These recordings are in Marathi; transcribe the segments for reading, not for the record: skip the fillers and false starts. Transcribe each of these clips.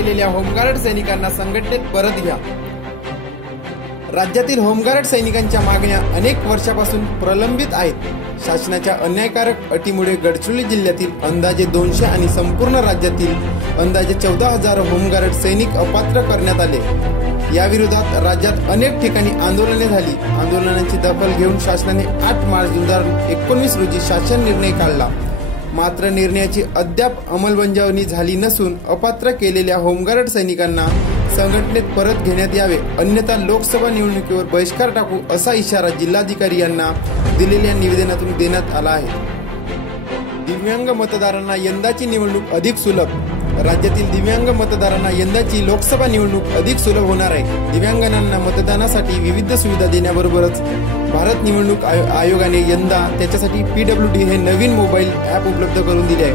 केलेल्या होमगार्ड सैनिकांना संघटनेत परत घ्या। राज्यातील होमगार्ड सैनिकांच्या मागण्या अनेक वर्षापासून प्रलंबित आहेत। शासनाच्या अन्यायकारक अटीमुळे गडचिरोली जिल्ह्यातील अंदाजे 200 आणि संपूर्ण राज्यातील अंदाजे 14,000 होमगार्ड सैनिक अपात्र करण्यात आले। या विरोधात राज्यात अनेक ठिकाणी आंदोलने झाली। आंदोलनांची दखल घेऊन शासनाने 8 मार्च 2019 रोजी शासन निर्णय काढला। मात्र निर्णयाची अद्याप अंमलबजावणी झाली नसून अपात्र केलेल्या होमगार्ड सैनिकांना संघटनेत परत घेण्यात यावे, अन्यथा लोकसभा निवडणुकीवर बहिष्कार टाकू असा इशारा जिल्हाधिकारी यांना दिलेल्या निवेदनातून देण्यात आला आहे। दिव्यांग मतदारांना यंदाची निवडणूक अधिक सुलभ। राज्यातील दिव्यांग मतदारांना यंदाची लोकसभा निवडणूक अधिक सुलभ होणार आहे। दिव्यांगांना मतदानासाठी विविध सुविधा देण्याबरोबरच भारत निवडणूक आयोगाने यंदा त्याच्यासाठी PWD हे नवीन मोबाईल ॲप उपलब्ध करून दिले आहे।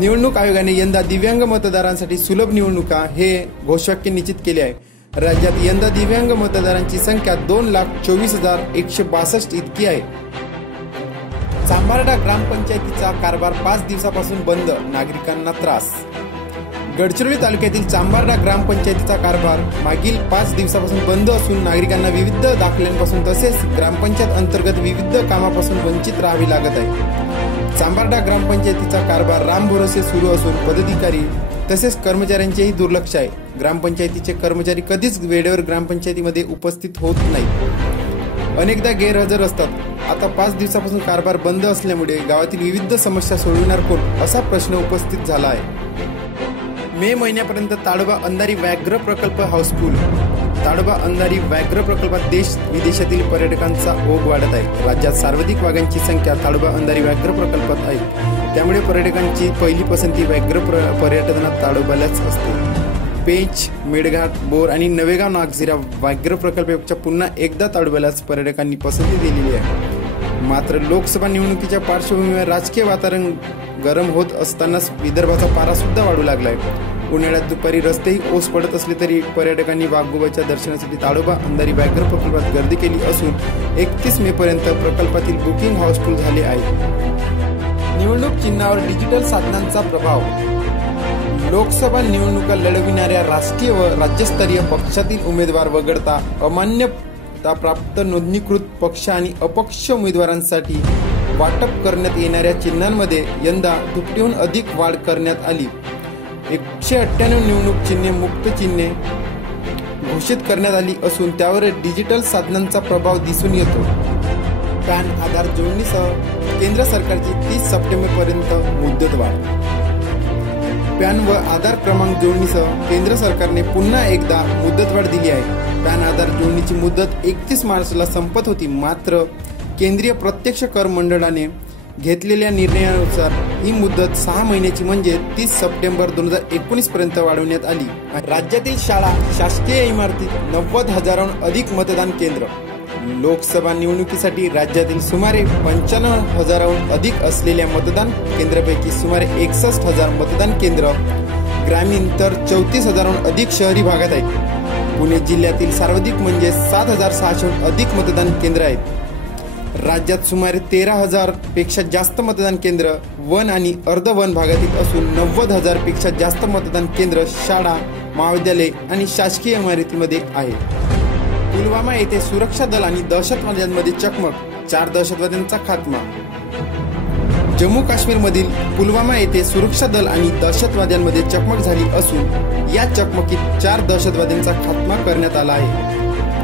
निवडणूक आयोगाने यंदा दिव्यांग मतदारांसाठी सुलभ निवडणुका हे घोषवाक्य निश्चित केले आहे। राज्यात यंदा दिव्यांग मतदारांची संख्या 2,24,162 इतकी आहे। चांभारडा ग्रामपंचायतीचा कारभार 5 दिवसापासून बंद, नागरिकांना त्रास। गडचिरोली तालुक्यातील चांभारडा ग्रामपंचायतीचा कारभार मागील 5 दिवसापासून बंद असून नागरिकांना विविध दाखल्यांपासून तसेच ग्रामपंचायत अंतर्गत विविध कामापासून वंचित राहावे लागत आहे। चांभारडा ग्रामपंचायतीचा कारभार रामभरोसे सुरू असून पदाधिकारी तसेच कर्मचाऱ्यांचेही दुर्लक्ष आहे। ग्रामपंचायतीचे कर्मचारी कधीच वेळेवर ग्रामपंचायतीमध्ये उपस्थित होत नाहीत, अनेकदा गैरहजर असतात। आता 5 दिवसापासून कारभार बंद असल्यामुळे गावातील विविध समस्या सोडविणार कोण असा प्रश्न उपस्थित झाला आहे। मे महिन्यापर्यंत ताडोबा अंधारी व्याघ्र प्रकल्प हाऊसफुल। ताडोबा अंधारी व्याघ्र प्रकल्पात देश विदेशातील पर्यटकांचा ओघ वाढत आहे। राज्यात सर्वाधिक वाघांची संख्या ताडोबा अंधारी व्याघ्र प्रकल्पात आहे, त्यामुळे पर्यटकांची पहिली पसंती व्याघ्र पर्यटनात ताडोबालाच असते। पेंच, मेळघाट, बोर आणि नवेगाव नागझिरा व्याघ्र प्रकल्पाच्या पुन्हा एकदा ताडोबालाच पर्यटकांनी पसंती दिलेली आहे। मात्र लोकसभा निवडणुकीच्या पार्श्वभूमीवर राजकीय वातावरण गरम होत असतानाच विदर्भाचा पारा सुद्धा वाढू लागलाय। उन्हाळ्यात दुपारी रस्तेही ओस पडत असले तरी पर्यटकांनी वाघोबाच्या दर्शनासाठी ताडोबा अंधारी व्याघ्र प्रकल्पात गर्दी केली असून 31 मे पर्यंत प्रकल्पातील बुकिंग हाऊसफुल झाले आहे। निवडणूक चिन्हावर डिजिटल साधनांचा प्रभाव। लोकसभा निवडणुका लढविणाऱ्या राष्ट्रीय व राज्यस्तरीय पक्षातील उमेदवार वगळता अमान्यता प्राप्त नोंदणीकृत पक्ष आणि अपक्ष उमेदवारांसाठी वाटप करण्यात येणाऱ्या चिन्हांमध्ये यंदा दुपटीहून अधिक वाढ करण्यात आली। 198 निवडणूक चिन्हे मुक्त चिन्हे घोषित करण्यात आली असून त्यावर डिजिटल साधनांचा प्रभाव दिसून येतो। पॅन आधार जोडणीसह केंद्र सरकारची 30 सप्टेंबरपर्यंत मुदतवाढ। पॅन व आधार क्रमांक जोडणीसह केंद्र सरकारने पुन्हा एकदा मुदतवाढ दिली आहे। पॅन आधार जोडणीची मुदत 31 मार्चला संपत होती, मात्र केंद्रीय प्रत्यक्ष कर मंडळाने घेतलेल्या निर्णयानुसार ही मुदत 6 महिन्याची म्हणजे 30 सप्टेंबर 2019 पर्यंत वाढवण्यात आली। राज्यातील शाळा, शासकीय इमारतीत 90,000हून अधिक मतदान केंद्र। लोकसभा निवडणुकीसाठी राज्यातील सुमारे 95,000हून अधिक असलेल्या मतदान केंद्रापैकी सुमारे 61,000 मतदान केंद्र ग्रामीण तर 34,000हून अधिक शहरी भागात आहेत। पुणे जिल्ह्यातील सर्वाधिक म्हणजे 7,600हून अधिक मतदान केंद्र आहेत। राज्यात सुमारे 13,000 पेक्षा जास्त मतदान केंद्र वन आणि अर्धवन भागातील असून 90,000 पेक्षा जास्त मतदान केंद्र शाळा, महाविद्यालय आणि शासकीय इमारतीमध्ये आहे। पुलवामा येथे सुरक्षा दल आणि दहशतवाद्यांमध्ये चकमक, 4 दहशतवाद्यांचा खात्मा। जम्मू काश्मीरमधील पुलवामा येथे सुरक्षा दल आणि दहशतवाद्यांमध्ये चकमक झाली असून या चकमकीत 4 दहशतवाद्यांचा खात्मा करण्यात आला आहे।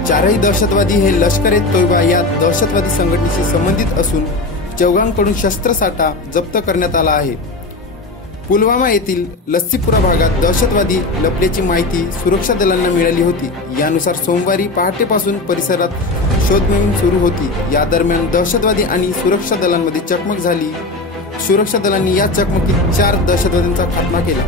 4ही दहशतवादी हे लष्कर-ए-तोयबा या दहशतवादी संघटनेशी संबंधित असून 4घांकडून शस्त्रसाठा जप्त करण्यात आला आहे। पुलवामा येथील लस्सीपुरा भागात दहशतवादी लपल्याची माहिती सुरक्षा दलांना मिळाली होती। यानुसार सोमवारी पहाटेपासून परिसरात शोध मोहीम सुरू होती। या दरम्यान दहशतवादी आणि सुरक्षा दलांमध्ये चकमक झाली। सुरक्षा दलांनी या चकमकीत 4 दहशतवाद्यांचा खात्मा केला।